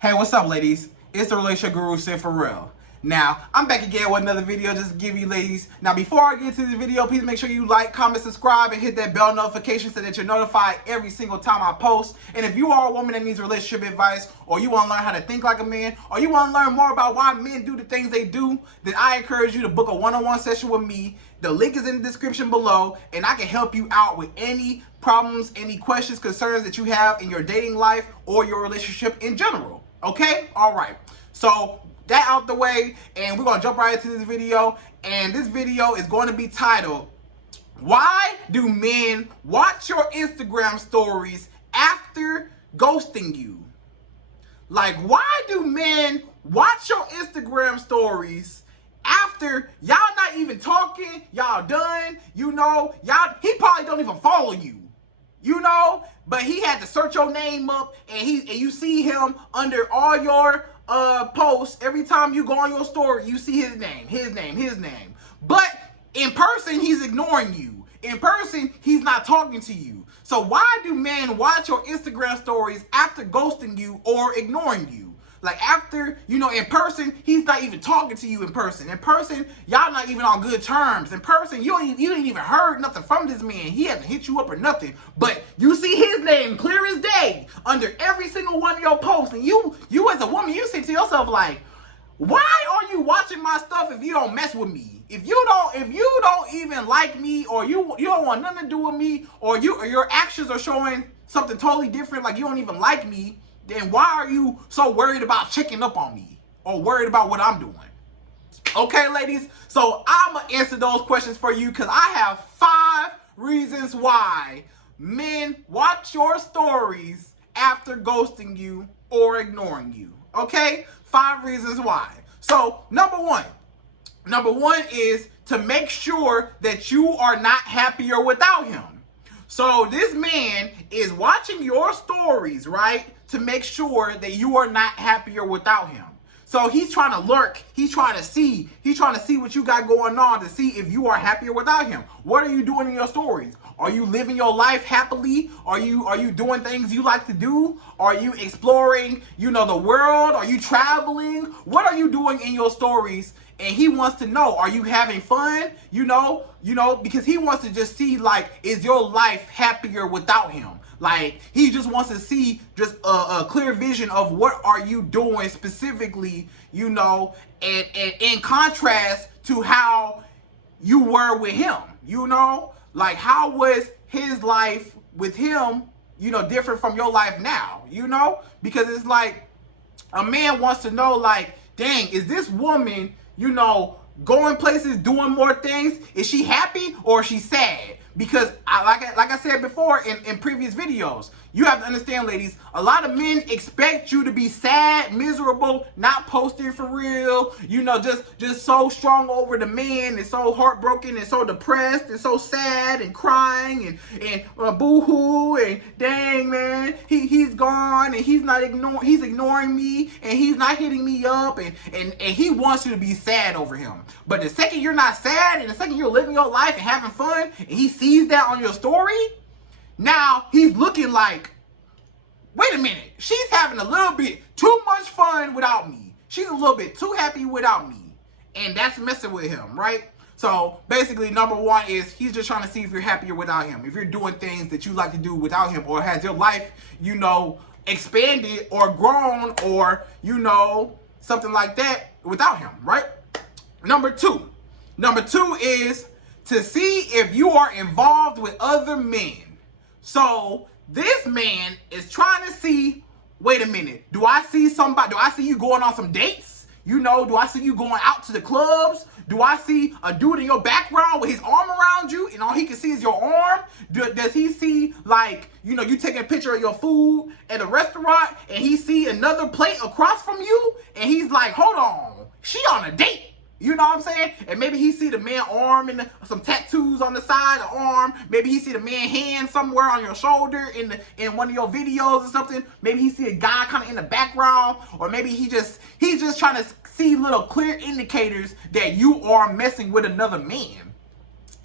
Hey, what's up, ladies? It's the Relationship Guru, Sid for real. Now, I'm back again with another video just to give you ladies. Now, before I get to this video, please make sure you like, comment, subscribe, and hit that bell notification so that you're notified every single time I post. And if you are a woman that needs relationship advice, or you want to learn how to think like a man, or you want to learn more about why men do the things they do, then I encourage you to book a one-on-one session with me. The link is in the description below, and I can help you out with any problems, any questions, concerns that you have in your dating life or your relationship in general. Okay? All right. So that out the way, and we're going to jump right into this video. And this video is going to be titled, Why Do Men Watch Your Instagram Stories After Ghosting You? Like, why do men watch your Instagram stories after y'all not even talking, y'all done, y'all, he probably don't even follow you. But he had to search your name up, and you see him under all your posts. Every time you go on your story, you see his name. But in person, he's ignoring you. In person, he's not talking to you. So why do men watch your Instagram stories after ghosting you or ignoring you? Like after, in person, he's not even talking to you in person. In person, y'all not even on good terms. In person, you ain't even heard nothing from this man. He hasn't hit you up or nothing. But you see his name clear as day under every single one of your posts. And you as a woman, you say to yourself like, why are you watching my stuff if you don't mess with me? If you don't even like me, or you don't want nothing to do with me, or your actions are showing something totally different, like you don't even like me, then why are you so worried about checking up on me or worried about what I'm doing? Okay, ladies, so I'm going to answer those questions for you because I have 5 reasons why men watch your stories after ghosting you or ignoring you. Okay, 5 reasons why. So number one is to make sure that you are not happier without him. So this man is watching your stories, right, to make sure that you are not happier without him. So he's trying to lurk. He's trying to see what you got going on to see if you are happier without him. What are you doing in your stories? Are you living your life happily? Are you doing things you like to do? Are you exploring, the world? Are you traveling? What are you doing in your stories? And he wants to know, are you having fun? Because he wants to just see, like, is your life happier without him? Like, he just wants to see just a clear vision of what are you doing specifically, and in contrast to how you were with him, like how was his life with him, different from your life now, because it's like a man wants to know, like, dang, is this woman, going places, doing more things? Is she happy or is she sad? Because like I said before in previous videos, you have to understand, ladies, a lot of men expect you to be sad, miserable, not posting for real, just so strong over the man and so heartbroken and so depressed and so sad and crying and boo-hoo and dang, man, he's gone and he's ignoring me and he's not hitting me up and he wants you to be sad over him. But the second you're not sad and the second you're living your life and having fun and he sees that on your story, now he's looking like, wait a minute, she's having a little bit too much fun without me. She's a little bit too happy without me. And that's messing with him, right? So basically, number one is he's just trying to see if you're happier without him. If you're doing things that you like to do without him, or has your life, expanded or grown or, something like that without him, right? Number two is to see if you are involved with other men. So this man is trying to see, wait a minute, do I see you going on some dates? Do I see you going out to the clubs? Do I see a dude in your background with his arm around you and all he can see is your arm? Does he see, like, you taking a picture of your food at a restaurant and he see another plate across from you and he's like, hold on, she on a date? You know what I'm saying? And maybe he see the man arm and some tattoos on the side of the arm. Maybe he see the man hand somewhere on your shoulder in one of your videos or something. Maybe he see a guy kind of in the background, or maybe he's just trying to see little clear indicators that you are messing with another man.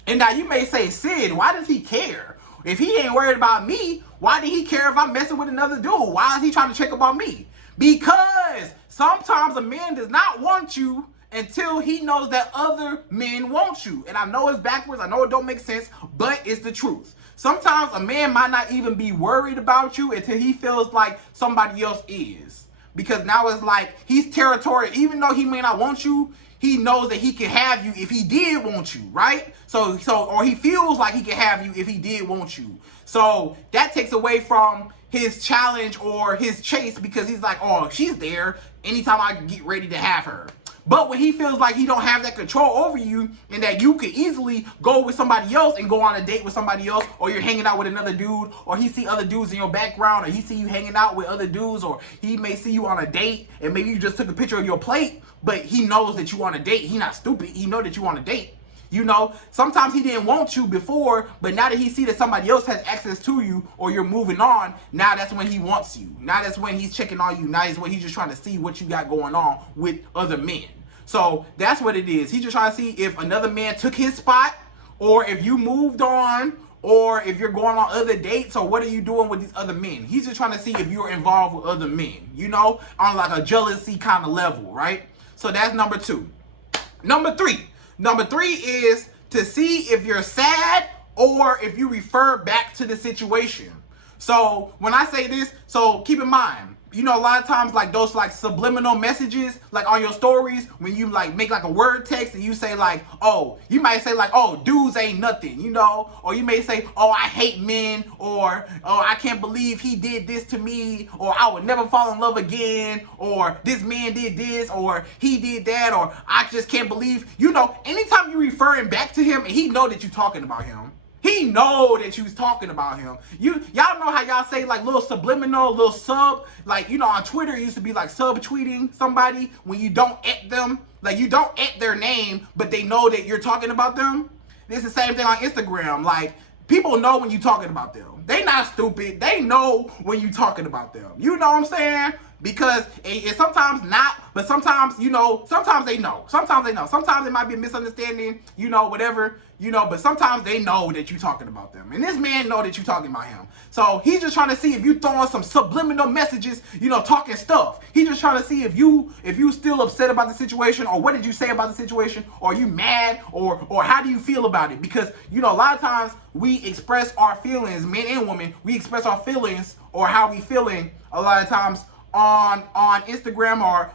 And now you may say, Sid, why does he care? If he ain't worried about me, why did he care if I'm messing with another dude? Why is he trying to check about me? Because sometimes a man does not want you until he knows that other men want you. And I know it's backwards, I know it don't make sense, but it's the truth. Sometimes a man might not even be worried about you until he feels like somebody else is. Because now it's like he's territorial. Even though he may not want you, he knows that he can have you if he did want you, right? So or he feels like he can have you if he did want you. So that takes away from his challenge or his chase, because he's like, oh, she's there anytime I get ready to have her. But when he feels like he don't have that control over you and that you could easily go with somebody else and go on a date with somebody else, or you're hanging out with another dude, or he see other dudes in your background, or he see you hanging out with other dudes, or he may see you on a date and maybe you just took a picture of your plate, but he knows that you on a date. He not stupid. He know that you on a date. You know, sometimes he didn't want you before, but now that he see that somebody else has access to you or you're moving on, now that's when he wants you. Now that's when he's checking on you. Now that's when he's just trying to see what you got going on with other men. So that's what it is. He's just trying to see if another man took his spot, or if you moved on, or if you're going on other dates, or what are you doing with these other men. He's just trying to see if you're involved with other men, you know, on like a jealousy kind of level, right? So that's number 2. Number three is to see if you're sad or if you refer back to the situation. So when I say this, so keep in mind, you know, a lot of times like those like subliminal messages, like on your stories, when you like make like a word text and you say like, oh, you might say like, oh, dudes ain't nothing, you know, or you may say, oh, I hate men, or oh, I can't believe he did this to me, or I would never fall in love again, or this man did this, or he did that, or I just can't believe, you know, anytime you referring back to him and he know that you talking about him. He know that you was talking about him. Y'all know how y'all say like little subliminal, little sub, like, you know, on Twitter it used to be like subtweeting somebody when you don't at them. Like you don't at their name, but they know that you're talking about them. It's the same thing on Instagram. Like people know when you're talking about them. They not stupid. They know when you're talking about them. You know what I'm saying? Because it's sometimes not, but sometimes, you know, sometimes they know. Sometimes they know. Sometimes it might be a misunderstanding, you know, whatever, you know, but sometimes they know that you're talking about them. And this man know that you're talking about him. So he's just trying to see if you throwing some subliminal messages, you know, talking stuff. He's just trying to see if you still upset about the situation, or what did you say about the situation, or are you mad, or how do you feel about it? Because, you know, a lot of times we express our feelings, men and women, we express our feelings or how we feeling a lot of times on Instagram or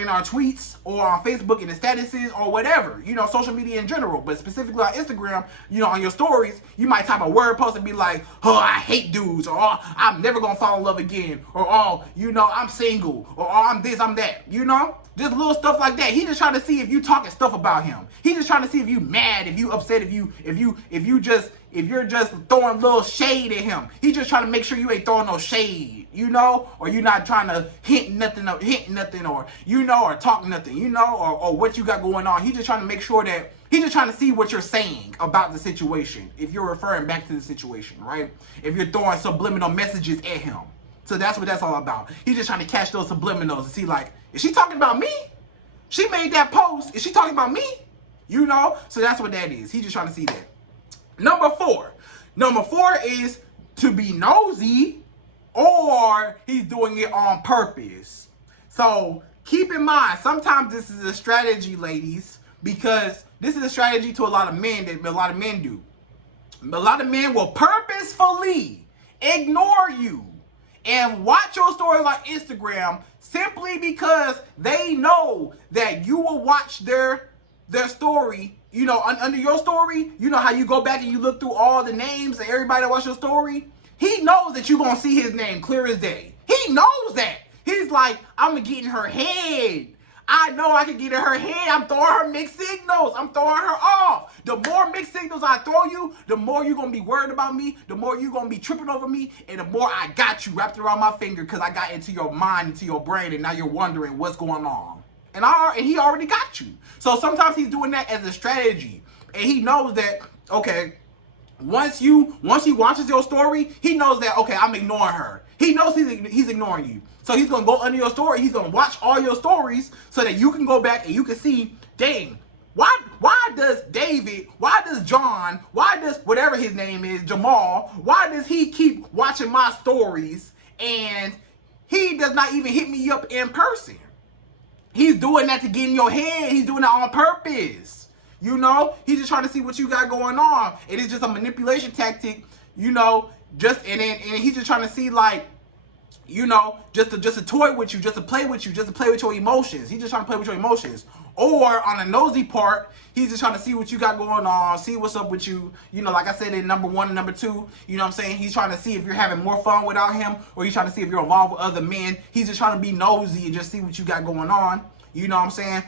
in our tweets or on Facebook in the statuses or whatever, you know, social media in general. But specifically on Instagram, you know, on your stories, you might type a word post and be like, oh, I hate dudes, or oh, I'm never gonna fall in love again, or oh, you know, I'm single, or oh, I'm this, I'm that, you know? Just little stuff like that. He just trying to see if you talking stuff about him. He just trying to see if you mad, if you upset, if you're just throwing little shade at him. He just trying to make sure you ain't throwing no shade, you know, or you're not trying to hint nothing, or you know, or talk nothing, you know, or what you got going on. He just trying to make sure that he's just trying to see what you're saying about the situation. If you're referring back to the situation, right? If you're throwing subliminal messages at him. So that's what that's all about. He's just trying to catch those subliminals and see like, is she talking about me? She made that post. Is she talking about me? You know? So that's what that is. He's just trying to see that. Number four is to be nosy, or he's doing it on purpose. So keep in mind, sometimes this is a strategy, ladies, because this is a strategy to a lot of men that a lot of men do. A lot of men will purposefully ignore you and watch your stories on Instagram simply because they know that you will watch their story. You know, under your story, you know how you go back and you look through all the names of everybody that watched your story? He knows that you're going to see his name clear as day. He knows that. He's like, I'm going to get in her head. I know I can get in her head. I'm throwing her mixed signals. I'm throwing her off. The more mixed signals I throw you, the more you're going to be worried about me, the more you're going to be tripping over me, and the more I got you wrapped around my finger because I got into your mind, into your brain, and now you're wondering what's going on. And he already got you. So sometimes he's doing that as a strategy. And he knows that, okay, once he watches your story, he knows that, okay, I'm ignoring her. He knows he's ignoring you. So he's going to go under your story. He's going to watch all your stories so that you can go back and you can see, dang, why does David, why does John, why does whatever his name is, Jamal, why does he keep watching my stories and he does not even hit me up in person. He's doing that to get in your head. He's doing that on purpose. You know, he's just trying to see what you got going on. It is just a manipulation tactic, you know, and he's just trying to see, like, you know, just to toy with you, just to play with you, just to play with your emotions. He's just trying to play with your emotions. Or on the nosy part, he's just trying to see what you got going on, see what's up with you. You know, like I said in number 1 and number 2, you know what I'm saying? He's trying to see if you're having more fun without him, or he's trying to see if you're involved with other men. He's just trying to be nosy and just see what you got going on. You know what I'm saying?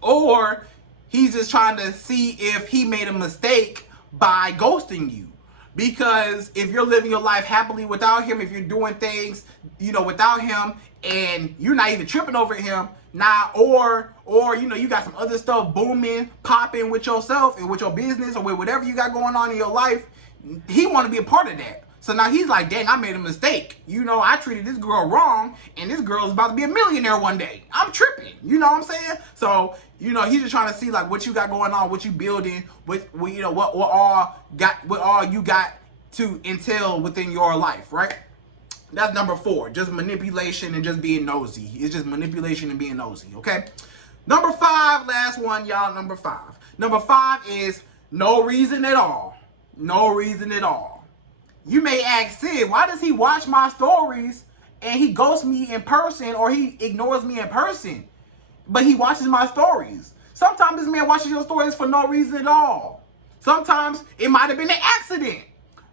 Or he's just trying to see if he made a mistake by ghosting you. Because if you're living your life happily without him, if you're doing things, you know, without him, and you're not even tripping over him, or you know, you got some other stuff booming, popping with yourself and with your business or with whatever you got going on in your life, he want to be a part of that. So now he's like, dang, I made a mistake. You know, I treated this girl wrong, and this girl is about to be a millionaire one day. I'm tripping. You know what I'm saying? So, you know, he's just trying to see, like, what you got going on, what you building, what you know, what all you got to entail within your life, right? That's number 4. Just manipulation and just being nosy. It's just manipulation and being nosy, okay? Number 5, last one, y'all. Number 5. Number 5 is no reason at all. No reason at all. You may ask Sid, why does he watch my stories and he ghosts me in person, or he ignores me in person, but he watches my stories? Sometimes this man watches your stories for no reason at all. Sometimes it might have been an accident.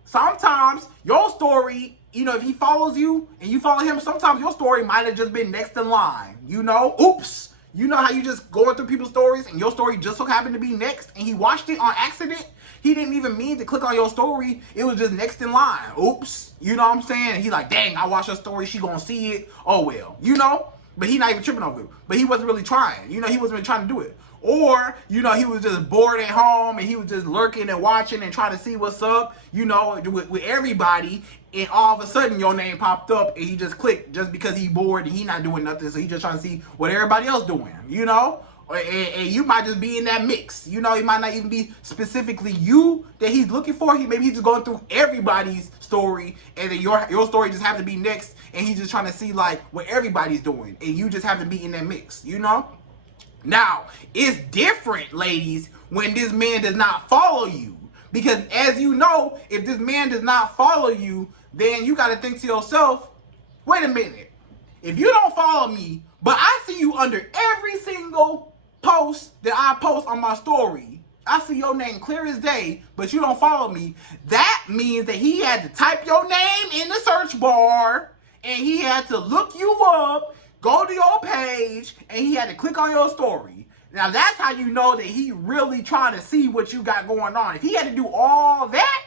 Sometimes your story, you know, if he follows you and you follow him, sometimes your story might have just been next in line. You know, oops. You know how you just going through people's stories and your story just so happened to be next, and he watched it on accident? He didn't even mean to click on your story. It was just next in line. Oops. You know what I'm saying? And he like, dang, I watched her story. She gonna see it. Oh, well. You know? But he not even tripping over it. But he wasn't really trying. You know, he wasn't really trying to do it. Or, you know, he was just bored at home and he was just lurking and watching and trying to see what's up, you know, with everybody. And all of a sudden your name popped up and he just clicked just because he bored and he not doing nothing. So he just trying to see what everybody else doing, you know? And you might just be in that mix. You know, it might not even be specifically you that he's looking for. Maybe he's just going through everybody's story, and then your story just have to be next, and he's just trying to see, like, what everybody's doing, and you just have to be in that mix, you know? Now, it's different, ladies, when this man does not follow you. Because as you know, if this man does not follow you, then you got to think to yourself, wait a minute. If you don't follow me, but I see you under every single post that I post on my story, I see your name clear as day, but you don't follow me, that means that he had to type your name in the search bar, and he had to look you up, go to your page, and he had to click on your story. Now that's how you know that he really trying to see what you got going on. If he had to do all that,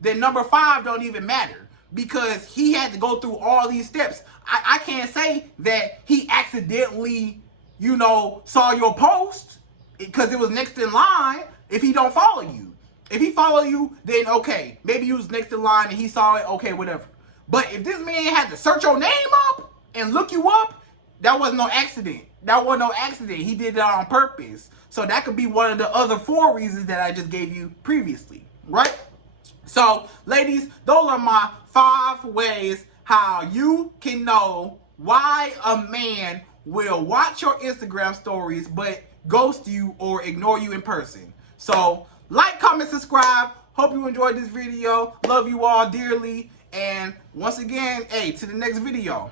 then number 5 don't even matter, because he had to go through all these steps. I can't say that he accidentally, you know, saw your post because it was next in line if he don't follow you. If he follow you, then okay, maybe you was next in line and he saw it, okay, whatever. But if this man had to search your name up and look you up, that wasn't no accident. That wasn't no accident. He did that on purpose. So that could be one of the other 4 reasons that I just gave you previously, right? So, ladies, those are my 5 ways how you can know why a man will watch your Instagram stories but ghost you or ignore you in person. So, like, comment, subscribe. Hope you enjoyed this video. Love you all dearly. And once again, hey, to the next video.